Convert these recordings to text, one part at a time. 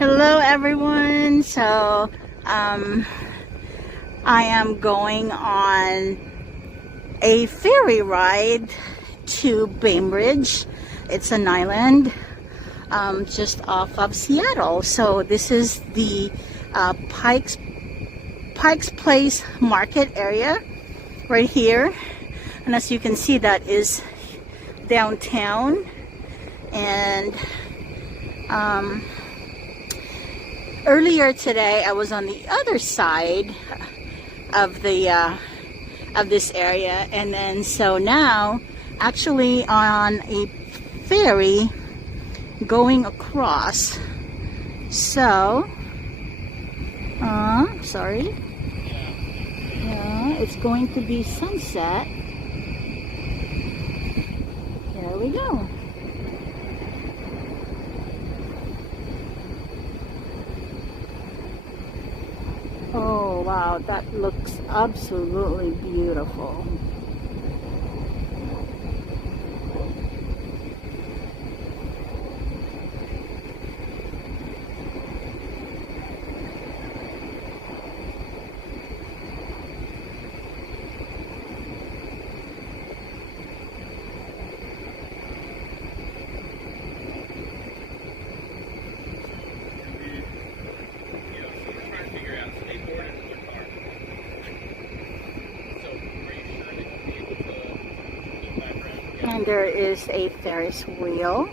Hello everyone. So I am going on a ferry ride to Bainbridge. It's an island just off of Seattle. So this is the Pikes Place market area right here, and as you can see, that is downtown. And earlier today I was on the other side of the of this area, and then so now actually on a ferry going across. So sorry, it's going to be sunset. There we go. Oh wow, that looks absolutely beautiful. And there is a Ferris wheel.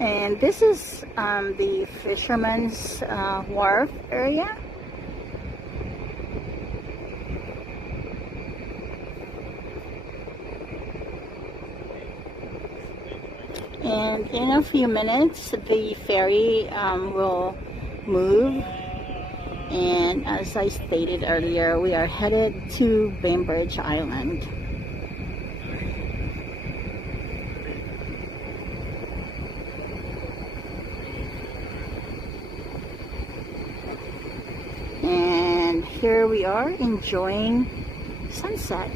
And this is the Fisherman's Wharf area. And in a few minutes, the ferry will move. And as I stated earlier, we are headed to Bainbridge Island. And here we are enjoying sunset.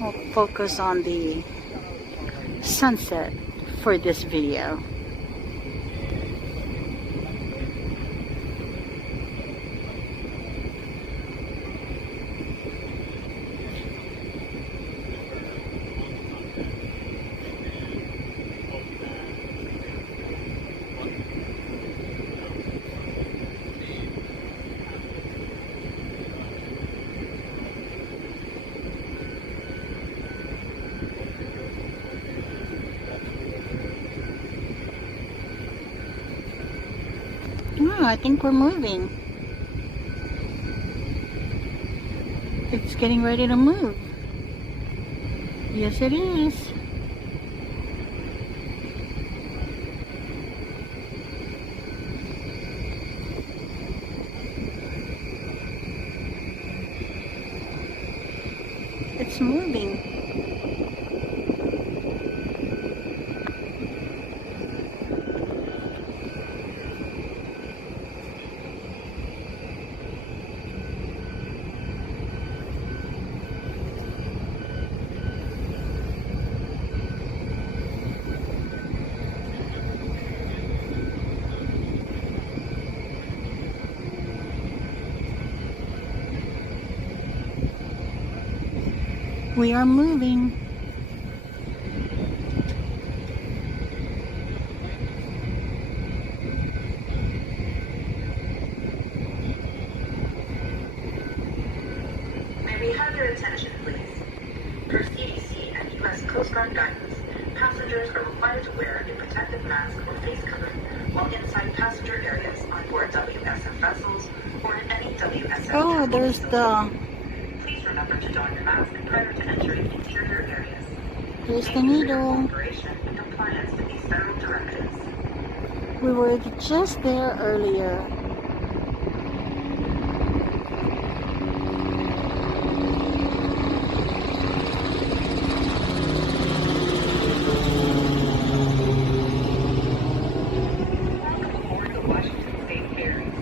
I'll focus on the sunset for this video. Oh, I think we're moving. It's getting ready to move. Yes, it is. It's moving. We are moving. May we have your attention, please? Per CDC and U.S. Coast Guard guidance, passengers are required to wear a protective mask or face covering while inside passenger areas on board WSF vessels or in any WSF. Oh, there's the... Please remember to don your mask prior to entering interior areas. There's the Thank you for your needle. cooperation and compliance with these federal directives. We were just there earlier. Welcome aboard the Washington State Ferries.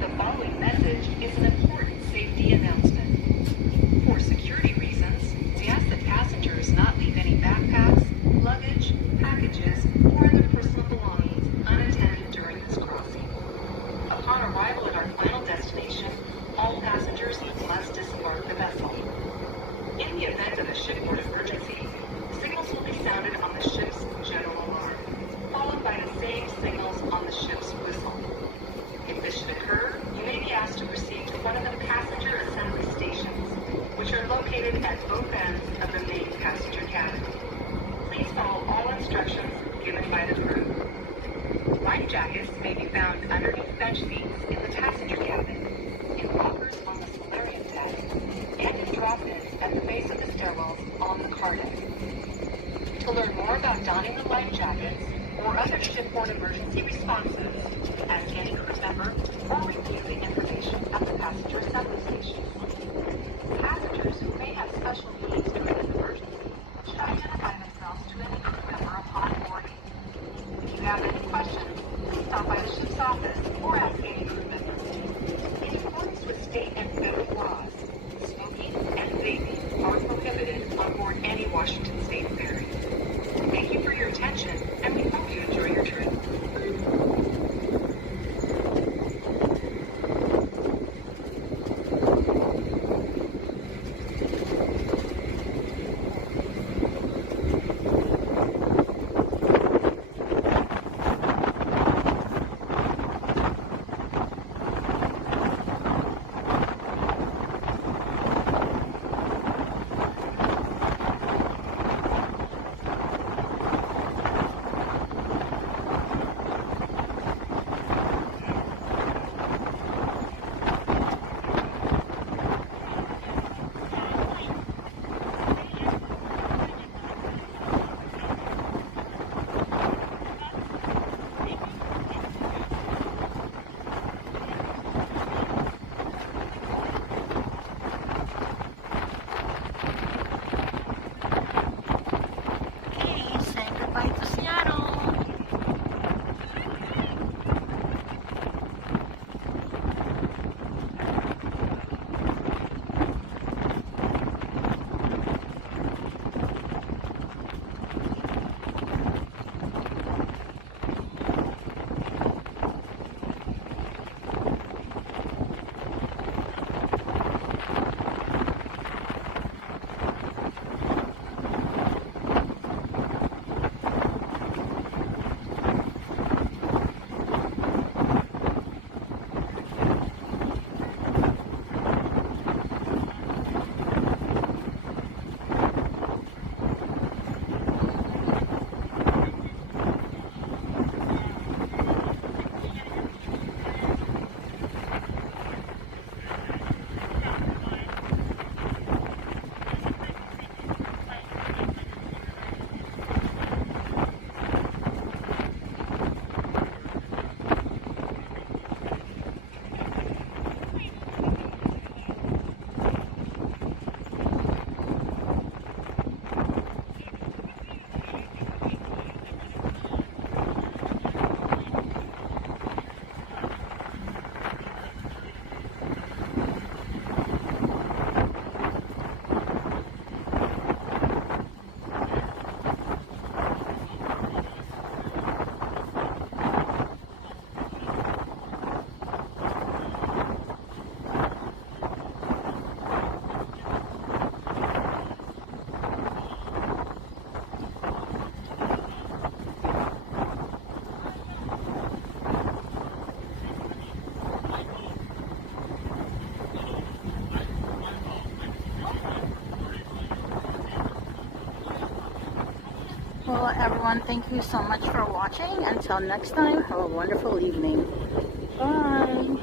The following message is an important safety announcement. For security reasons, we ask that passengers not leave any backpacks, luggage, packages, or other personal belongings unattended during this crossing. Upon arrival at our final destination, all passengers must disembark the vessel. In the event of a shipboard emergency, signals will be sounded on the ship's general alarm, followed by the same signals on the ship's whistle. If this should occur, you may be asked to proceed to one of the passenger assembly stations, which are located at both ends of the main passenger cabin. Please follow all instructions given by the crew. Life jackets may be found underneath bench seats in the passenger cabin, in lockers on the solarium deck, and in drop-ins at the base of the stairwells on the car deck. To learn more about donning the life jackets or other shipboard emergency responses, ask any crew member or review the information at the passenger assembly station. Passengers who may have special needs during an emergency should identify themselves to any crew member upon boarding. If you have any questions, please stop by the ship's office or ask any crew member. In accordance with state and federal laws, smoking and vaping are prohibited on board any Washington State ferry. Thank you for your attention, and we hope you enjoy your trip. everyone, thank you so much for watching. Until next time, have a wonderful evening. Bye.